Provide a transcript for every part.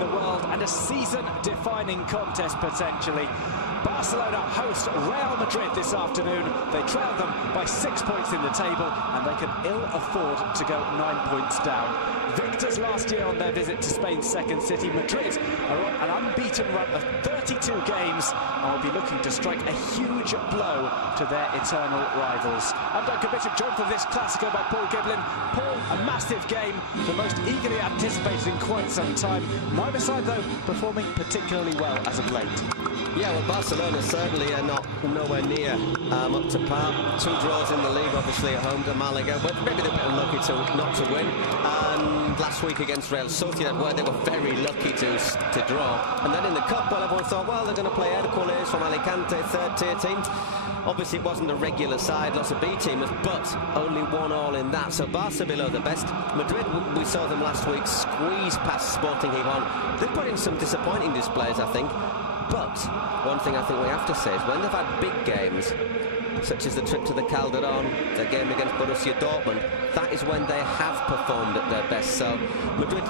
in the world and a season-defining contest potentially. Barcelona host Real Madrid this afternoon. They trail them by 6 points in the table and they can ill afford to go 9 points down. Victors last year on their visit to Spain's second city, Madrid are on an unbeaten run of 32 games and will be looking to strike a huge blow to their eternal rivals. I'm Duncan Bishop, joined for this Classico by Paul Giblin. Paul, a massive game, the most eagerly anticipated in quite some time. Neither side, though, performing particularly well as of late. Yeah, well, Barcelona certainly are nowhere near up to par. 2 draws in the league, obviously at home to Malaga, but maybe they're a bit unlucky not to win. And last week against Real Sociedad, where they were very lucky to draw. And then in the Cup, well, everyone thought, well, they're going to play Hércules from Alicante, third-tier team. Obviously, it wasn't a regular side, lots of B-teamers, but only 1-1 in that. So Barca below the best. Madrid, we saw them last week squeeze past Sporting Gijón. They put in some disappointing displays, I think. But one thing I think we have to say is when they've had big games, such as the trip to the Calderon, the game against Borussia Dortmund, that is when they have performed at their best. So Madrid,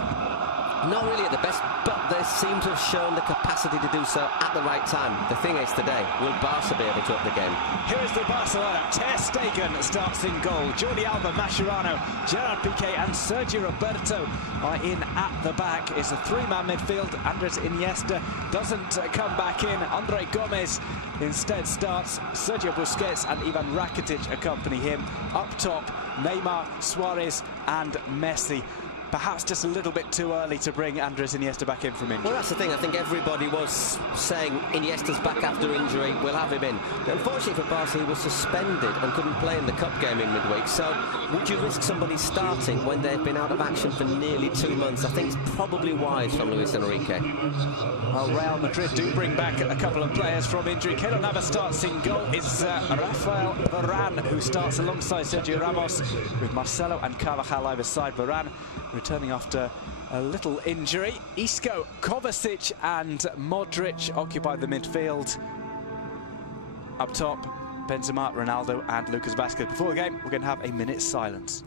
not really at the best, but they seem to have shown the capacity to do so at the right time. The thing is today, will Barca be able to up the game? Here is the Barcelona. Ter Stegen starts in goal. Jordi Alba, Mascherano, Gerard Piqué and Sergio Roberto are in at the back. It's a 3-man midfield. Andres Iniesta doesn't come back in. Andre Gomez instead starts. Sergio Busquets and Ivan Rakitic accompany him. Up top, Neymar, Suarez and Messi. Perhaps just a little bit too early to bring Andres Iniesta back in from injury. Well, that's the thing. I think everybody was saying Iniesta's back after injury, we'll have him in. Unfortunately for Barca, he was suspended and couldn't play in the Cup game in midweek. So would you risk somebody starting when they've been out of action for nearly 2 months? I think it's probably wise from Luis Enrique. Well, Real Madrid do bring back a couple of players from injury. Keylor Navas starts in goal. It's Rafael Varane who starts alongside Sergio Ramos, with Marcelo and Carvajal either side. Varane returning after a little injury. Isco, Kovacic and Modric occupy the midfield. Up top, Benzema, Ronaldo and Lucas Vazquez. Before the game, we're going to have a minute's silence.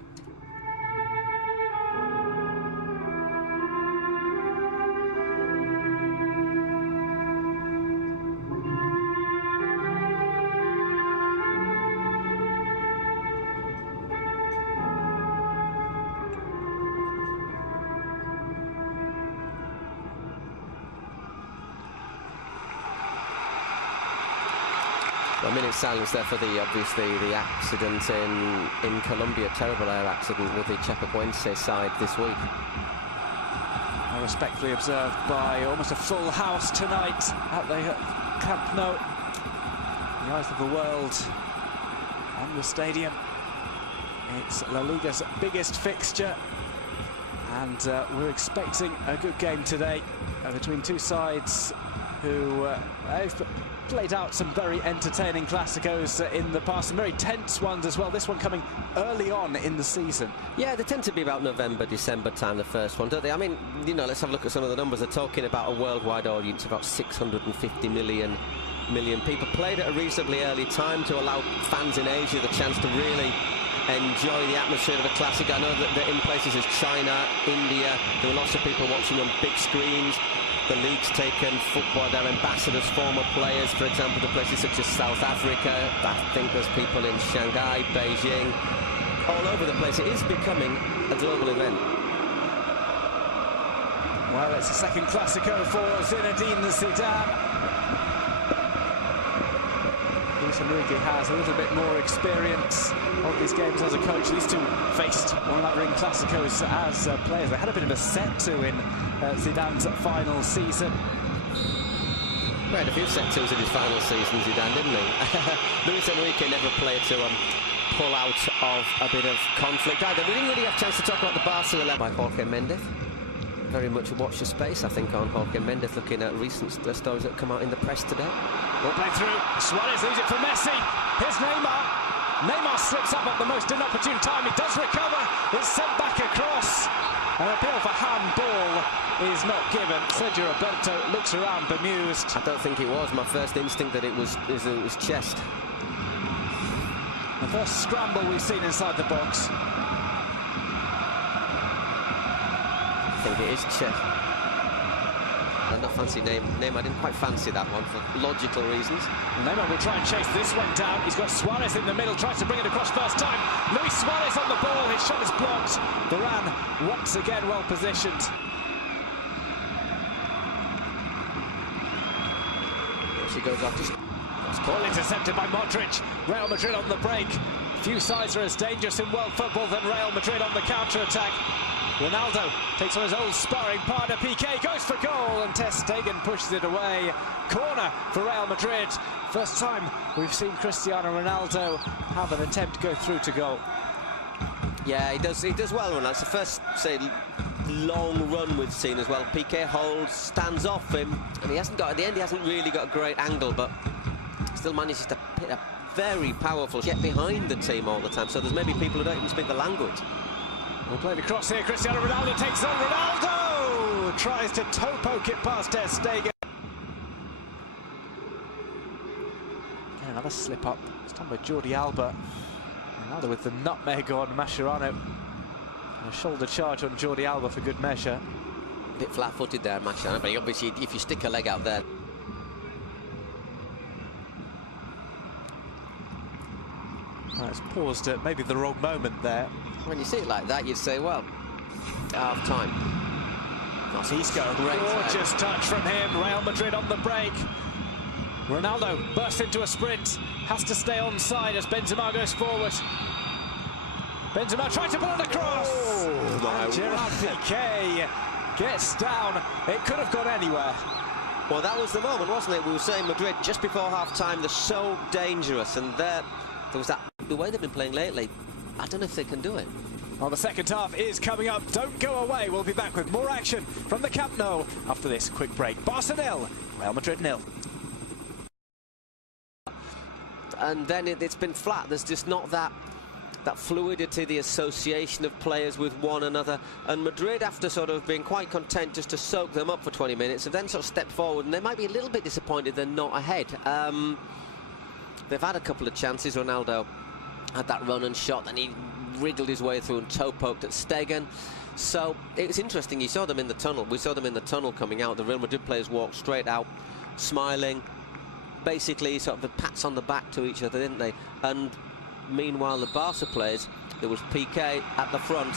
A minute's silence there for obviously the accident in Colombia, terrible air accident with the Chapecoense side this week. Respectfully observed by almost a full house tonight at the Camp Nou. The eyes of the world on the stadium. It's La Liga's biggest fixture, and we're expecting a good game today between two sides who have played out some very entertaining Clásicos in the past, some very tense ones as well. This one coming early on in the season. Yeah, they tend to be about November, December time, the first one, don't they? I mean, you know, let's have a look at some of the numbers. They're talking about a worldwide audience, about 650 million people. Played at a reasonably early time to allow fans in Asia the chance to really enjoy the atmosphere of a classic. I know that in places as China, India, there were lots of people watching on big screens. The league's taken football, their ambassadors, former players, for example, to places such as South Africa. I think there's people in Shanghai, Beijing, all over the place. It is becoming a global event. Well, it's a second Clásico for Zinedine Zidane. Luis Enrique has a little bit more experience of these games as a coach. These two faced one another in Clásicos as players. They had a bit of a set-to in Zidane's final season. He had a few set-tos in his final season, Zidane, didn't he? Luis Enrique never played to pull out of a bit of conflict either. We didn't really have a chance to talk about the Barca 11 by Jorge Mendes. Very much a watch the space, I think, on Jorge Mendes, looking at recent stories that come out in the press today. Ball played through. Suarez leaves it for Messi. Here's Neymar. Neymar slips up at the most inopportune time. He does recover. It's sent back across. An appeal for handball is not given. Sergio Roberto looks around bemused. I don't think it was. My first instinct that it was chest. The first scramble we've seen inside the box. I think it is chest. not fancy name. I didn't quite fancy that one for logical reasons. Neymar will try and chase this one down. He's got Suarez in the middle, tries to bring it across first time. Luis Suarez on the ball, his shot is blocked. Varane once again well positioned. She goes off just... Ball intercepted by Modric. Real Madrid on the break. Few sides are as dangerous in world football than Real Madrid on the counter-attack. Ronaldo takes on his old sparring partner, Piqué, goes for goal, and Ter Stegen pushes it away. Corner for Real Madrid. First time we've seen Cristiano Ronaldo have an attempt go through to goal. Yeah, he does well, Ronaldo. It's the first, say, long run we've seen as well. Piqué holds, stands off him, and he hasn't got, at the end, he hasn't really got a great angle, but still manages to hit a very powerful get behind the team all the time. So there's maybe people who don't even speak the language. We'll play the cross here. Cristiano Ronaldo takes on Ronaldo! Tries to toe poke it past Ter Stegen. Again, another slip up. It's done by Jordi Alba. Ronaldo with the nutmeg on Mascherano. And a shoulder charge on Jordi Alba for good measure. A bit flat-footed there, Mascherano, but obviously if you stick a leg out there. Well, it's paused at maybe the wrong moment there. When you see it like that, you'd say, well, half-time. Isco, gorgeous touch from him. Real Madrid on the break. Ronaldo bursts into a sprint. Has to stay onside as Benzema goes forward. Benzema trying to pull it across. And Gerard Piqué gets down. It could have gone anywhere. Well, that was the moment, wasn't it? We were saying Madrid just before half-time, they're so dangerous, and there was that, the way they've been playing lately, I don't know if they can do it. Well, the second half is coming up. Don't go away. We'll be back with more action from the Camp Nou after this quick break. Barca 0, Real Madrid 0. And then it's been flat. There's just not that fluidity, the association of players with one another. And Madrid, after sort of being quite content just to soak them up for 20 minutes, have then sort of stepped forward, and they might be a little bit disappointed they're not ahead. They've had a couple of chances. Ronaldo had that run and shot, and he wriggled his way through and toe-poked at Stegen. So it's interesting, you saw them in the tunnel. We saw them in the tunnel coming out. The Real Madrid players walked straight out, smiling, basically sort of pats on the back to each other, didn't they? And meanwhile, the Barca players, there was Piqué at the front,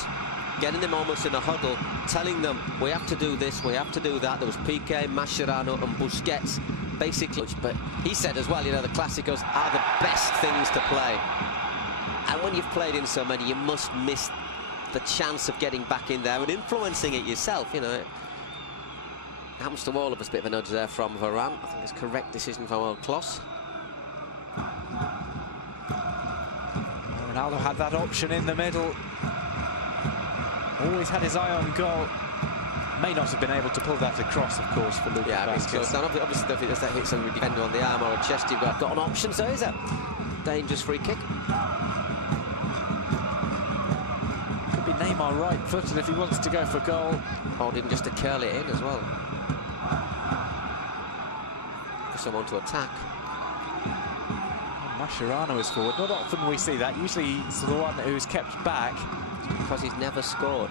getting them almost in a huddle, telling them, we have to do this, we have to do that. There was Piqué, Mascherano and Busquets, basically. But he said as well, you know, the Clásicos are the best things to play. And when you've played in so many, you must miss the chance of getting back in there and influencing it yourself, you know. It happens to all of us. Bit of a nudge there from Varane. I think it's a correct decision from Old Kloss. Ronaldo had that option in the middle. Always had his eye on goal. May not have been able to pull that across, of course, for Lucas Vázquez. So obviously, if it does that hit some defender on the arm or a chest, you've got an option. So is a dangerous free kick. Could be Neymar right-footed if he wants to go for goal. Or didn't just to curl it in as well. For someone to attack. Mascherano is forward. Not often we see that. Usually he's the one who's kept back. Because he's never scored.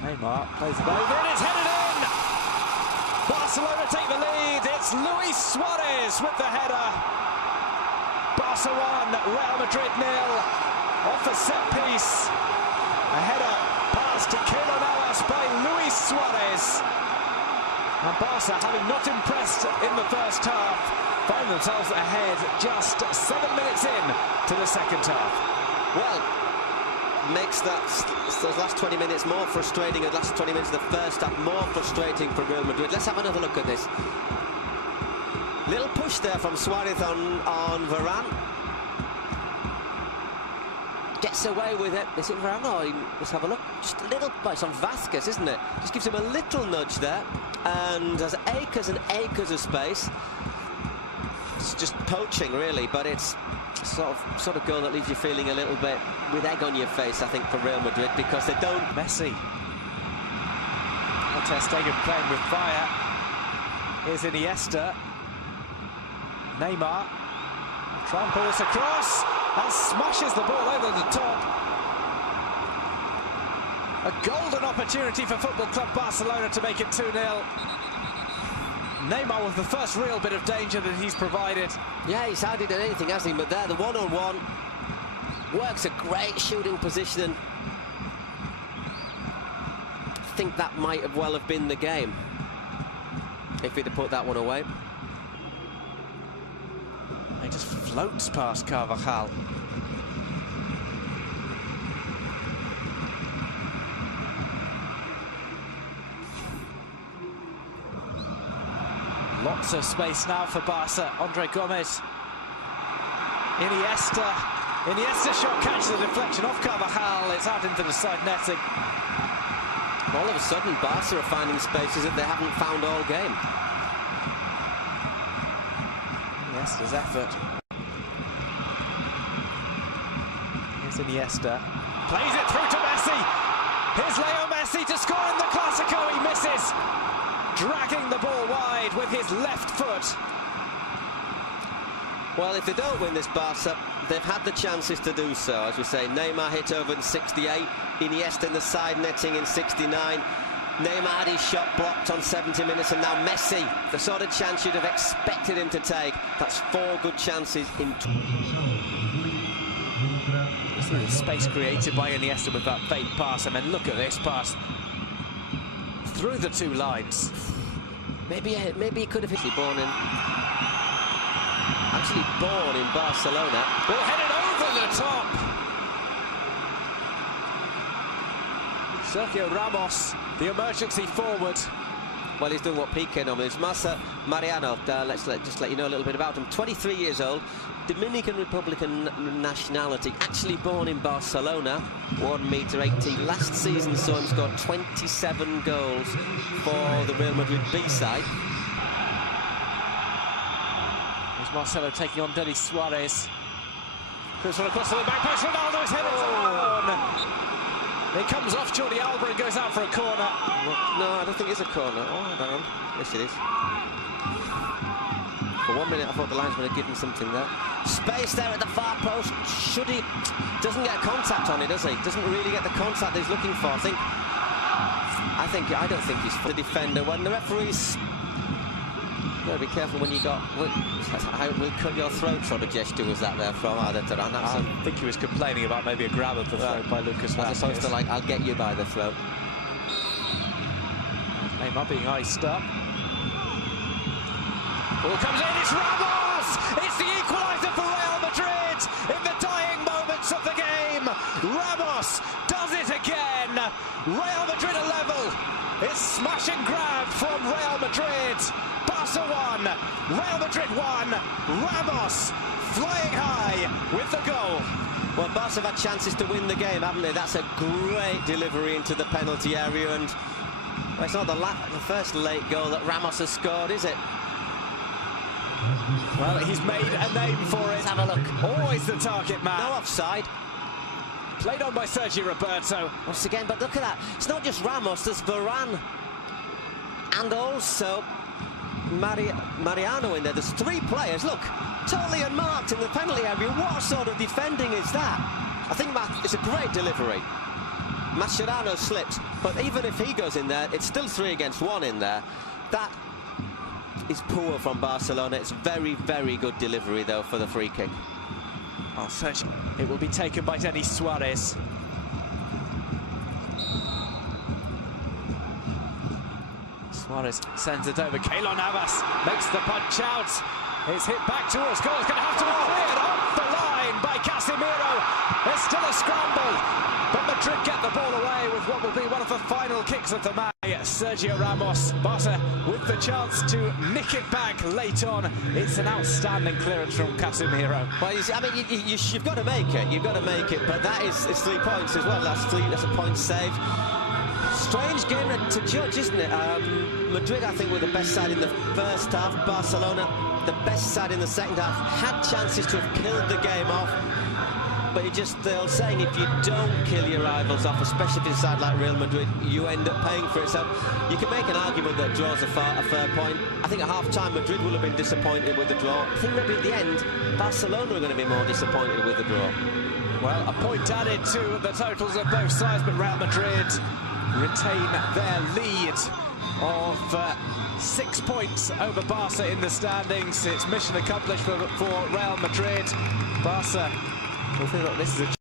Neymar plays it over and it's headed in! Barcelona take the lead. It's Luis Suarez with the header. Barca 1, Real Madrid 0. Off a set piece. A header pass to Keylor Navas by Luis Suarez. And Barca, having not impressed in the first half, find themselves ahead just 7 minutes in to the second half. Well, makes those last 20 minutes more frustrating, and the last 20 minutes of the first half more frustrating for Real Madrid. Let's have another look at this. Little push there from Suarez on Varane. Gets away with it. Is it Varane? Oh, let's have a look. Just a little, it's on Vázquez, isn't it? Just gives him a little nudge there, and there's acres and acres of space. It's just poaching, really, but it's sort of goal that leaves you feeling a little bit with egg on your face, I think, for Real Madrid, because they don't... Messi. Ter Stegen playing with fire. Here's Iniesta. Neymar. Try and pull this across, and smashes the ball over the top. A golden opportunity for Football Club Barcelona to make it 2-0. Neymar with the first real bit of danger that he's provided. Yeah, he's hardly done anything, hasn't he? But there, the one-on-one works a great shooting position. And I think that might have well have been the game if he'd have put that one away. He just floats past Carvajal. Lots of space now for Barca. Andre Gomez. Iniesta shot catches the deflection off Carvajal. It's out into the side netting. All of a sudden, Barca are finding spaces that they haven't found all game. Iniesta's effort. Here's Iniesta. Plays it through to Messi. Here's Leo Messi to score in the Clásico. He misses. Dragging the ball wide with his left foot. Well, if they don't win this, Barca, they've had the chances to do so. As we say, Neymar hit over in 68, Iniesta in the side netting in 69. Neymar had his shot blocked on 70 minutes, and now Messi, the sort of chance you'd have expected him to take. That's 4 good chances in... The space created by Iniesta with that fake pass, and then look at this pass through the 2 lines. Maybe he could have actually born in Barcelona. Will head it over the top. Sergio Ramos, the emergency forward. Well, he's doing what Piqué normally is. Marcel Mariano, let's just let you know a little bit about him. 23 years old, Dominican Republican nationality, actually born in Barcelona, 1m80. Last season saw him score 27 goals for the Real Madrid B-side. Here's Marcelo taking on Denis Suarez. Goes across to the back post. Ronaldo is headed on. It comes off Jordi Alba and goes out for a corner. No, I don't think it's a corner. Oh, hang on. Yes, it is. For 1 minute, I thought the linesman had given something there. Space there at the far post. Should he? Doesn't get contact on it, does he? Doesn't really get the contact he's looking for. I don't think he's the defender. When the referee's... You've got to be careful when you got... I will cut your throat sort of gesture was that there from Arda Turan. I think he was complaining about maybe a grab of the throat by Lucas Vázquez. As opposed to like, I'll get you by the throat. Neymar being iced up. Ball comes in, it's Ramos! It's the equaliser for Real Madrid in the dying moments of the game. Ramos does it again. Real Madrid are level. It's smash and grab from Real Madrid. Barca 1, Real Madrid 1. Ramos flying high with the goal. Well, Barca have had chances to win the game, haven't they? That's a great delivery into the penalty area, and well, it's not the first late goal that Ramos has scored, is it? Well, he's made a name for it. Let's have a look. Always the target man. No offside. Played on by Sergio Roberto. Once again, but look at that. It's not just Ramos, there's Varane. And also Mariano in there. There's 3 players. Look, totally unmarked in the penalty area. What sort of defending is that? I think it's a great delivery. Mascherano slipped, but even if he goes in there, it's still 3 against 1 in there. That is poor from Barcelona. It's very, very good delivery, though, for the free kick. Oh, Sergio. It will be taken by Denis Suarez. Suarez sends it over. Keylor Navas makes the punch out. It's hit back towards goal. It's going to have to be cleared off the line by Casemiro. There's still a scramble, but Madrid get the ball away with what will be one of the final kicks of the match. Sergio Ramos, Barca with the chance to nick it back late on. It's an outstanding clearance from Casemiro. Well, I mean, you've got to make it. You've got to make it, but it's 3 points as well. That's a point saved. Strange game to judge, isn't it? Madrid, I think, were the best side in the first half. Barcelona, the best side in the second half. Had chances to have killed the game off. But they're all saying if you don't kill your rivals off, especially if it's a side like Real Madrid, you end up paying for it. So you can make an argument that draws a fair point. I think at half-time, Madrid will have been disappointed with the draw. I think maybe at the end, Barcelona are going to be more disappointed with the draw. Well, a point added to the totals of both sides, but Real Madrid retain their lead of 6 points over Barca in the standings. It's mission accomplished for Real Madrid. Barca, well, look, this is a